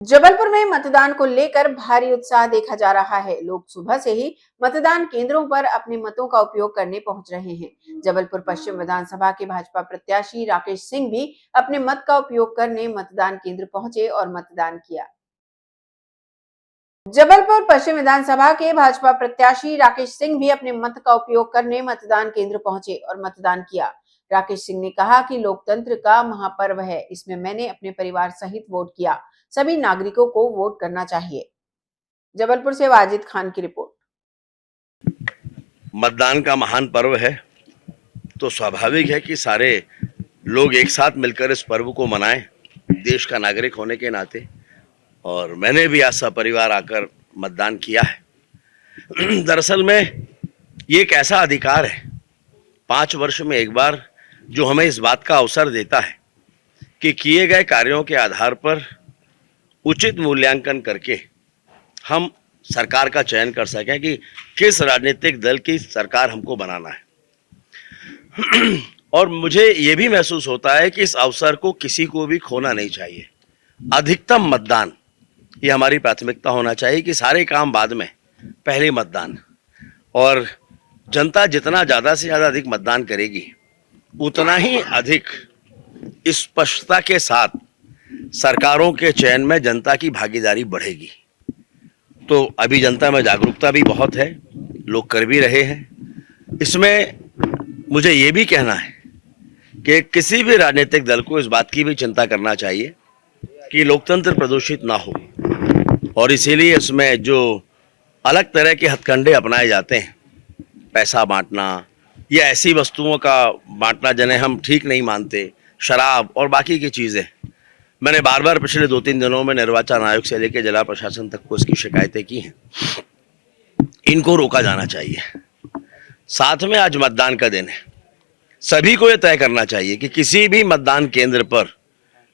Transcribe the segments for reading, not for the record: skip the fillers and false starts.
जबलपुर में मतदान को लेकर भारी उत्साह देखा जा रहा है। लोग सुबह से ही मतदान केंद्रों पर अपने मतों का उपयोग करने पहुंच रहे हैं। जबलपुर पश्चिम विधानसभा के भाजपा प्रत्याशी राकेश सिंह भी अपने मत का उपयोग करने मतदान केंद्र पहुंचे और मतदान किया। जबलपुर पश्चिम विधानसभा के भाजपा प्रत्याशी राकेश सिंह भी अपने मत का उपयोग करने मतदान केंद्र पहुंचे और मतदान किया। राकेश सिंह ने कहा कि लोकतंत्र का महापर्व है, इसमें मैंने अपने परिवार सहित वोट किया। सभी नागरिकों को वोट करना चाहिए। जबलपुर से वाजिद खान की रिपोर्ट। मतदान का महान पर्व है, तो स्वाभाविक है कि सारे लोग एक साथ मिलकर इस पर्व को मनाएं, देश का नागरिक होने के नाते। और मैंने भी आज सपरिवार आकर मतदान किया है। दरअसल में ये एक ऐसा अधिकार है 5 वर्ष में एक बार, जो हमें इस बात का अवसर देता है कि किए गए कार्यों के आधार पर उचित मूल्यांकन करके हम सरकार का चयन कर सकें कि किस राजनीतिक दल की सरकार हमको बनाना है। और मुझे ये भी महसूस होता है कि इस अवसर को किसी को भी खोना नहीं चाहिए। अधिकतम मतदान ये हमारी प्राथमिकता होना चाहिए कि सारे काम बाद में, पहले मतदान। और जनता जितना ज़्यादा से ज़्यादा अधिक मतदान करेगी, उतना ही अधिक स्पष्टता के साथ सरकारों के चयन में जनता की भागीदारी बढ़ेगी। तो अभी जनता में जागरूकता भी बहुत है, लोग कर भी रहे हैं। इसमें मुझे ये भी कहना है कि किसी भी राजनीतिक दल को इस बात की भी चिंता करना चाहिए कि लोकतंत्र प्रदूषित ना हो। और इसीलिए इसमें जो अलग तरह के हथकंडे अपनाए जाते हैं, पैसा बांटना या ऐसी वस्तुओं का बांटना जिन्हें हम ठीक नहीं मानते, शराब और बाकी की चीज़ें, मैंने बार बार पिछले 2-3 दिनों में निर्वाचन आयोग से लेकर जिला प्रशासन तक को इसकी शिकायतें की हैं। इनको रोका जाना चाहिए। साथ में आज मतदान का दिन है, सभी को यह तय करना चाहिए कि किसी भी मतदान केंद्र पर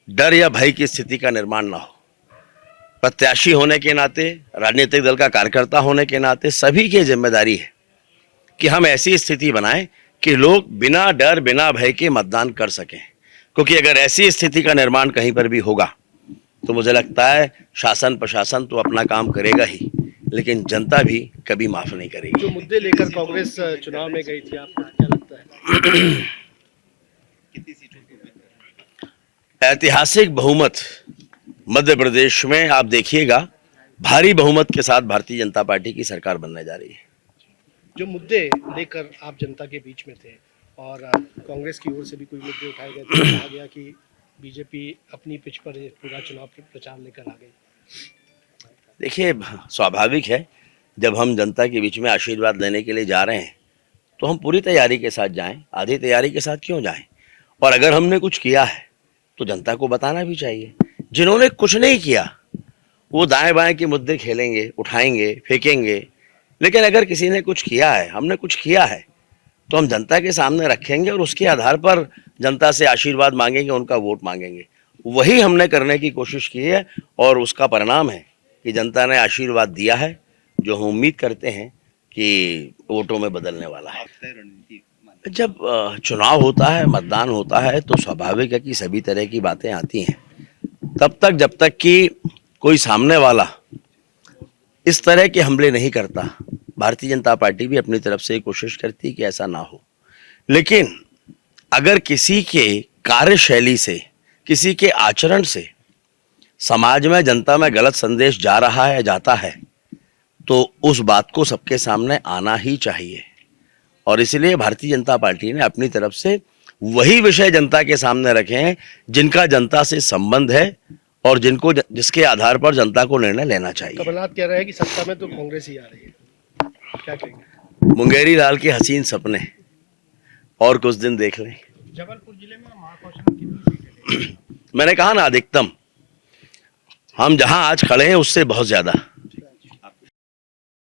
डर या भय की स्थिति का निर्माण ना हो। प्रत्याशी होने के नाते, राजनीतिक दल का कार्यकर्ता होने के नाते सभी की जिम्मेदारी है कि हम ऐसी स्थिति बनाएं कि लोग बिना डर बिना भय के मतदान कर सकें। क्योंकि अगर ऐसी स्थिति का निर्माण कहीं पर भी होगा तो मुझे लगता है शासन प्रशासन तो अपना काम करेगा ही, लेकिन जनता भी कभी माफ नहीं करेगी। जो मुद्दे लेकर कांग्रेस चुनाव में गई थी, आपको क्या लगता है? ऐतिहासिक बहुमत मध्य प्रदेश में आप देखिएगा, भारी बहुमत के साथ भारतीय जनता पार्टी की सरकार बनने जा रही है। जो मुद्दे लेकर आप जनता के बीच में थे और कांग्रेस की ओर से भी कोई मुद्दे उठाए गए थे, कहा गया कि बीजेपी अपनी पिच पर पूरा चुनाव प्रचार लेकर आ गई। देखिए, स्वाभाविक है, जब हम जनता के बीच में आशीर्वाद लेने के लिए जा रहे हैं तो हम पूरी तैयारी के साथ जाएं। आधी तैयारी के साथ क्यों जाएं? और अगर हमने कुछ किया है तो जनता को बताना भी चाहिए। जिन्होंने कुछ नहीं किया वो दाएं बाएं के मुद्दे खेलेंगे, उठाएंगे, फेंकेंगे। लेकिन अगर किसी ने कुछ किया है, हमने कुछ किया है, तो हम जनता के सामने रखेंगे और उसके आधार पर जनता से आशीर्वाद मांगेंगे, उनका वोट मांगेंगे। वही हमने करने की कोशिश की है और उसका परिणाम है कि जनता ने आशीर्वाद दिया है, जो हम उम्मीद करते हैं कि वोटों में बदलने वाला है। जब चुनाव होता है, मतदान होता है, तो स्वाभाविक है कि सभी तरह की बातें आती हैं। तब तक जब तक कि कोई सामने वाला इस तरह के हमले नहीं करता, भारतीय जनता पार्टी भी अपनी तरफ से कोशिश करती है कि ऐसा ना हो। लेकिन अगर किसी के कार्यशैली से, किसी के आचरण से समाज में, जनता में गलत संदेश जा रहा है, जाता है, तो उस बात को सबके सामने आना ही चाहिए। और इसलिए भारतीय जनता पार्टी ने अपनी तरफ से वही विषय जनता के सामने रखे हैं जिनका जनता से संबंध है और जिसके आधार पर जनता को निर्णय लेना चाहिए। कमलनाथ कह रहे हैं कि सत्ता में तो कांग्रेस ही आ रही है, क्या कहेंगे? मुंगेरी लाल के हसीन सपने और कुछ दिन देख लें। जबलपुर जिले में महाकौशल कितनी सीटें? मैंने कहा ना, अधिकतम। हम जहां आज खड़े हैं उससे बहुत ज्यादा।